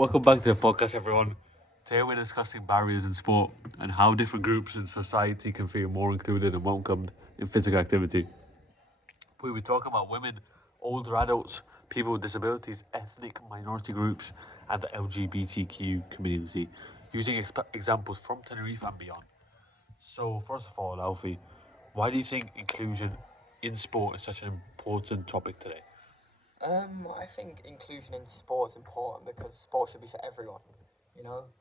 Welcome back to the podcast, everyone. Today we're discussing barriers in sport and how different groups in society can feel more included and welcomed in physical activity. We'll be talking about women, older adults, people with disabilities, ethnic minority groups, and the LGBTQ community, using examples from Tenerife and beyond. So, first of all, Alfie, why do you think inclusion in sport is such an important topic today? I think inclusion in sport is important because sport should be for everyone.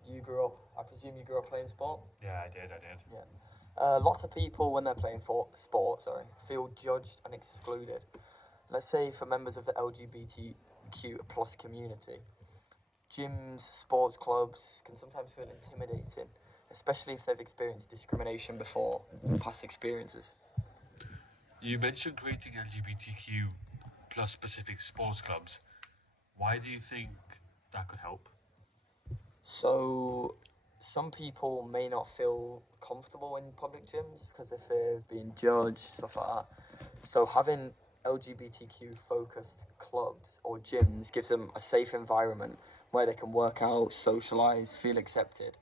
You grew up. I presume you grew up playing sport. Yeah, I did. Yeah. Lots of people when they're playing for sport, feel judged and excluded. Let's say for members of the LGBTQ plus community, gyms, sports clubs can sometimes feel intimidating, especially if they've experienced discrimination before, past experiences. You mentioned creating LGBTQ plus specific sports clubs. Why do you think that could help? So, some people may not feel comfortable in public gyms because they fear being judged, stuff like that. So, having LGBTQ focused clubs or gyms gives them a safe environment where they can work out, socialize, feel accepted.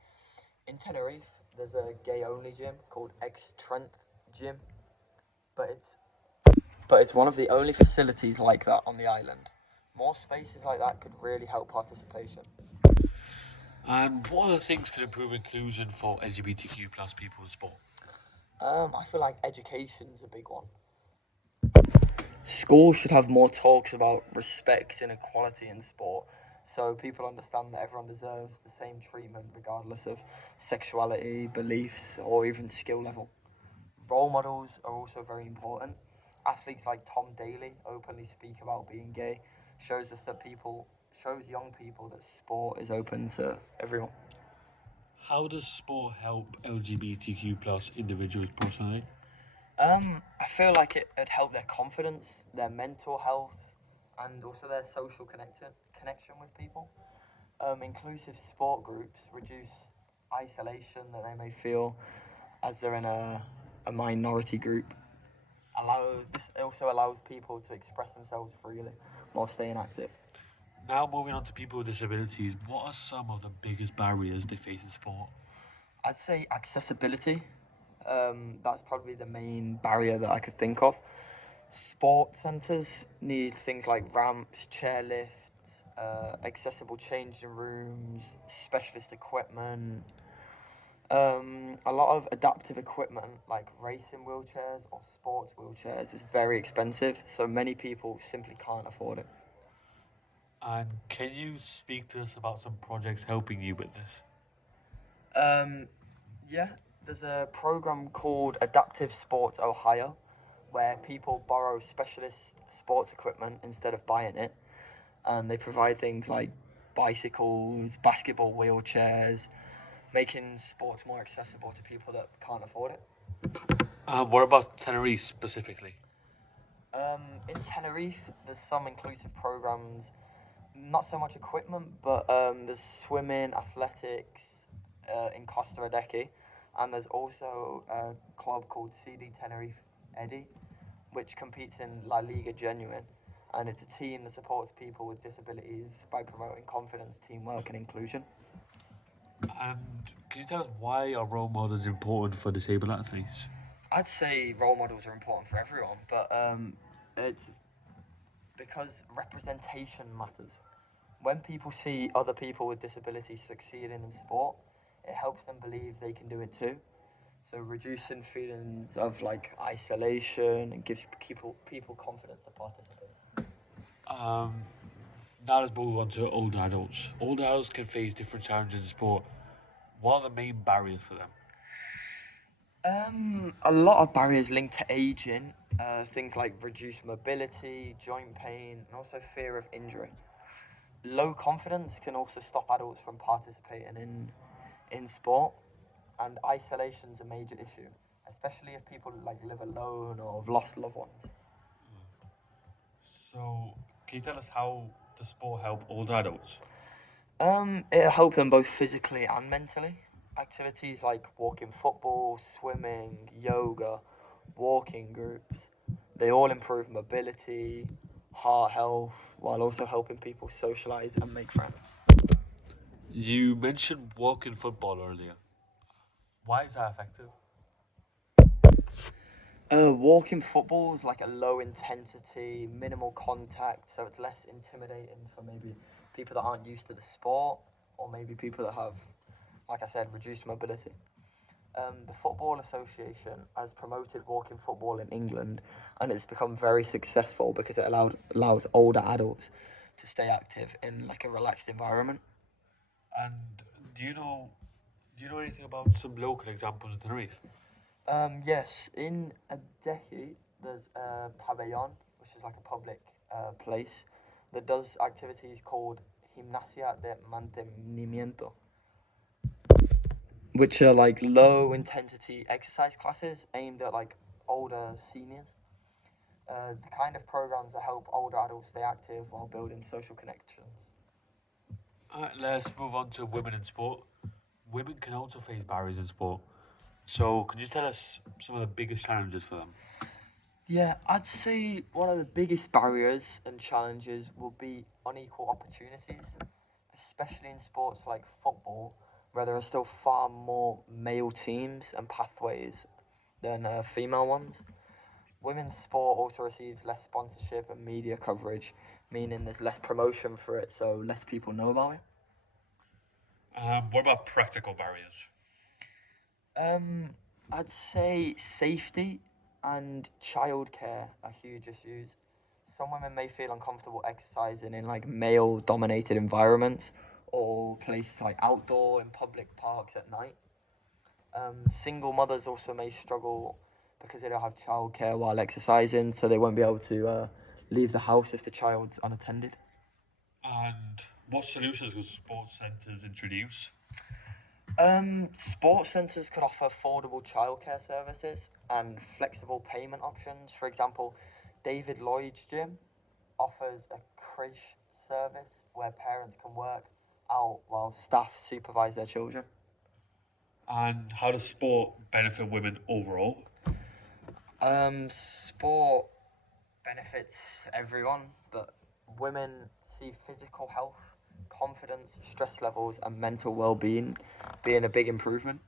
In Tenerife, there's a gay only gym called X Strength Gym, but it's one of the only facilities like that on the island. More spaces like that could really help participation. And what other things could improve inclusion for LGBTQ plus people in sport? I feel like education's a big one. Schools should have more talks about respect and equality in sport so people understand that everyone deserves the same treatment regardless of sexuality, beliefs, or even skill level. Role models are also very important. Athletes like Tom Daly openly speak about being gay, shows young people that sport is open to everyone. How does sport help LGBTQ plus individuals personally? I feel like it'd help their confidence, their mental health, and also their social connection with people. Inclusive sport groups reduce isolation that they may feel as they're in a minority group. This also allows people to express themselves freely while staying active. Now, moving on to people with disabilities, what are some of the biggest barriers they face in sport? I'd say accessibility. That's probably the main barrier that I could think of. Sport centres need things like ramps, chairlifts, accessible changing rooms, specialist equipment. A lot of adaptive equipment like racing wheelchairs or sports wheelchairs is very expensive, so many people simply can't afford it. And can you speak to us about some projects helping you with this? Um, yeah, there's a program called Adaptive Sports Ohio where people borrow specialist sports equipment instead of buying it, and they provide things like bicycles, basketball wheelchairs, making sports more accessible to people that can't afford it. What about Tenerife specifically? In Tenerife, there's some inclusive programs, not so much equipment, but there's swimming, athletics in Costa Adeje, and there's also a club called CD Tenerife Eddy, which competes in La Liga Genuine, and it's a team that supports people with disabilities by promoting confidence, teamwork, and inclusion. And can you tell us why are role models important for disabled athletes? I'd say role models are important for everyone, but it's because representation matters. When people see other people with disabilities succeeding in sport, it helps them believe they can do it too. So reducing feelings of like isolation and gives people confidence to participate. Um, Now let's move on to older adults. Older adults can face different challenges in sport. What are the main barriers for them? A lot of barriers linked to aging, things like reduced mobility, joint pain, and also fear of injury. Low confidence can also stop adults from participating in sport, and isolation's a major issue, especially if people like live alone or have lost loved ones. So, can you tell us how does sport help older adults? It'll help them both physically and mentally. Activities like walking football, swimming, yoga, walking groups, they all improve mobility, heart health, while also helping people socialize and make friends. You mentioned walking football earlier. Why is that effective? Walking football is like a low intensity, minimal contact, so it's less intimidating for maybe people that aren't used to the sport, or maybe people that have, like I said, reduced mobility. The Football Association has promoted walking football in England, and it's become very successful because it allows older adults to stay active in like a relaxed environment. And do you know do you know anything about some local examples in Tenerife? Yes, in a decade, there's a pabellon, which is like a public place, that does activities called Gimnasia de Mantenimiento, which are like low intensity exercise classes aimed at like older seniors. The kind of programs that help older adults stay active while building social connections. Let's move on to women in sport. Women can also face barriers in sport. So, could you tell us some of the biggest challenges for them? Yeah, I'd say one of the biggest barriers and challenges will be unequal opportunities, especially in sports like football, where there are still far more male teams and pathways than female ones. Women's sport also receives less sponsorship and media coverage, meaning there's less promotion for it, so less people know about it. What about practical barriers? I'd say safety and childcare are huge issues. Some women may feel uncomfortable exercising in like male dominated environments or places like outdoor in public parks at night. Single mothers also may struggle because they don't have childcare while exercising, so they won't be able to leave the house if the child's unattended. And what solutions could sports centres introduce? Sports centres could offer affordable childcare services and flexible payment options. For example, David Lloyd's gym offers a creche service where parents can work out while staff supervise their children. And how does sport benefit women overall? Sport benefits everyone, but women see physical health, confidence, stress levels, and mental well-being being a big improvement.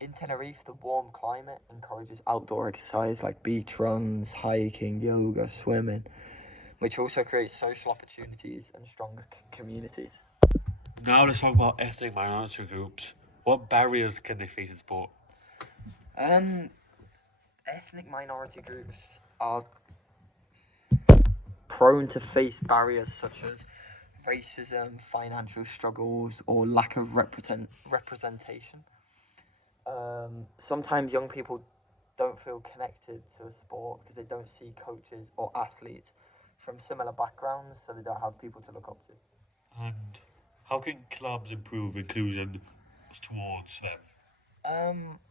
In Tenerife, the warm climate encourages outdoor exercise like beach runs, hiking, yoga, swimming, which also creates social opportunities and stronger communities. Now let's talk about ethnic minority groups. What barriers can they face in sport? Um, Ethnic minority groups are prone to face barriers such as racism, financial struggles, or lack of representation. Sometimes young people don't feel connected to a sport because they don't see coaches or athletes from similar backgrounds, so they don't have people to look up to. And how can clubs improve inclusion towards them?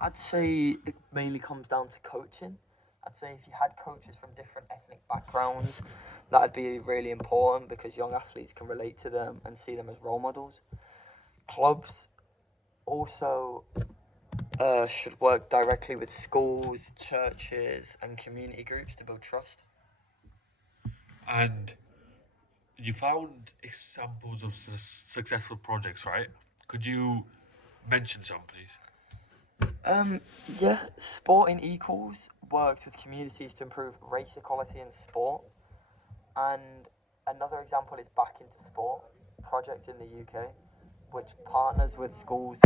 I'd say it mainly comes down to coaching. I'd say if you had coaches from different ethnic backgrounds, that'd be really important because young athletes can relate to them and see them as role models. Clubs also should work directly with schools, churches, and community groups to build trust. And you found examples of successful projects, right? Could you mention some, please? Yeah, Sporting Equals works with communities to improve race equality in sport. And another example is Back into Sport, project in the UK, which partners with schools.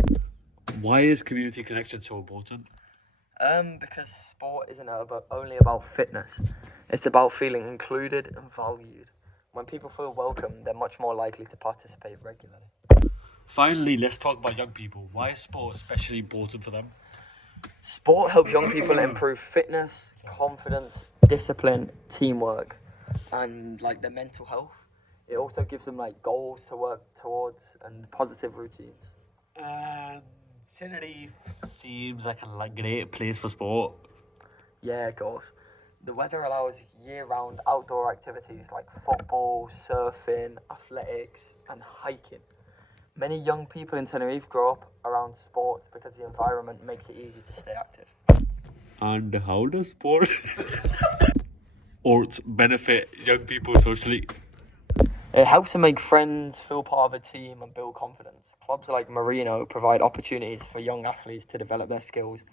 Why is community connection so important? Because sport isn't only about fitness. It's about feeling included and valued. When people feel welcome, they're much more likely to participate regularly. Finally, let's talk about young people. Why is sport especially important for them? Sport helps young people improve fitness, confidence, discipline, teamwork, and like their mental health. It also gives them like goals to work towards and positive routines. And Tenerife seems like a great place for sport. Yeah, of course. The weather allows year-round outdoor activities like football, surfing, athletics, and hiking. Many young people in Tenerife grow up around sports because the environment makes it easy to stay active. And how does sport or benefit young people socially? It helps to make friends, feel part of a team, and build confidence. Clubs like Marino provide opportunities for young athletes to develop their skills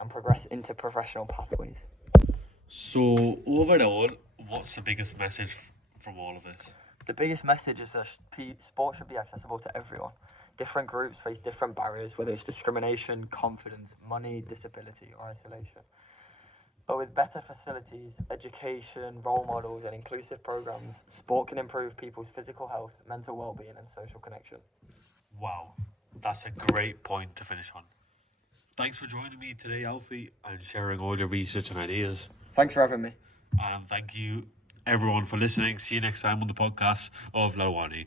and progress into professional pathways. So, overall, what's the biggest message from all of this? The biggest message is that sport should be accessible to everyone. Different groups face different barriers, whether it's discrimination, confidence, money, disability, or isolation. But with better facilities, education, role models, and inclusive programs, sport can improve people's physical health, mental well-being, and social connection. Wow, that's a great point to finish on. Thanks for joining me today, Alfie, and sharing all your research and ideas. Thanks for having me. And thank you, everyone, for listening. See you next time on the podcast of Lawani.